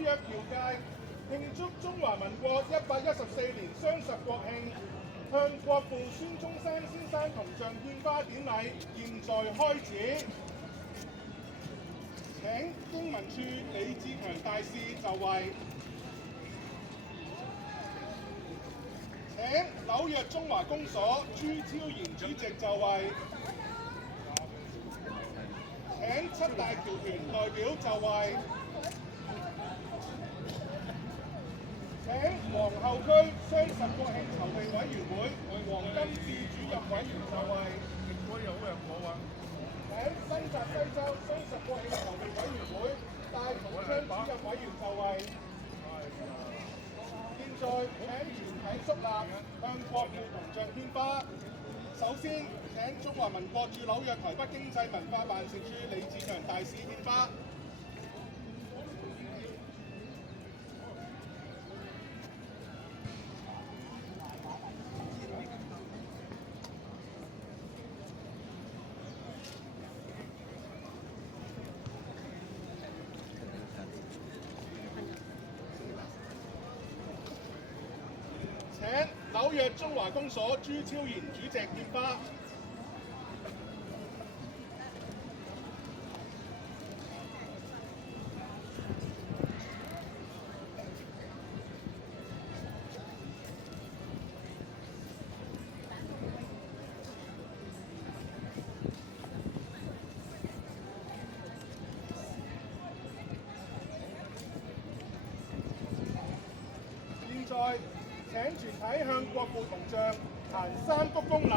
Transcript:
紐約僑界慶祝中華民國114年雙十國慶，向國父孫中山先生銅像獻花典禮現在開始。請經文處李志強大使就位。請紐約中華公所朱超然主席就位。請七大僑團代表就位。請皇后區雙十國慶籌備委員會黃金志主任委員就位。請新澤西州雙十國慶籌備委員會戴同昌主任委員就位。現在請全體肅立，向國父銅像獻花。首先請中華民國駐紐約台北經濟文化辦事處李志強大使獻花。請紐約中華公所朱超然主席獻花。現在請全體向國父銅像行3鞠躬禮。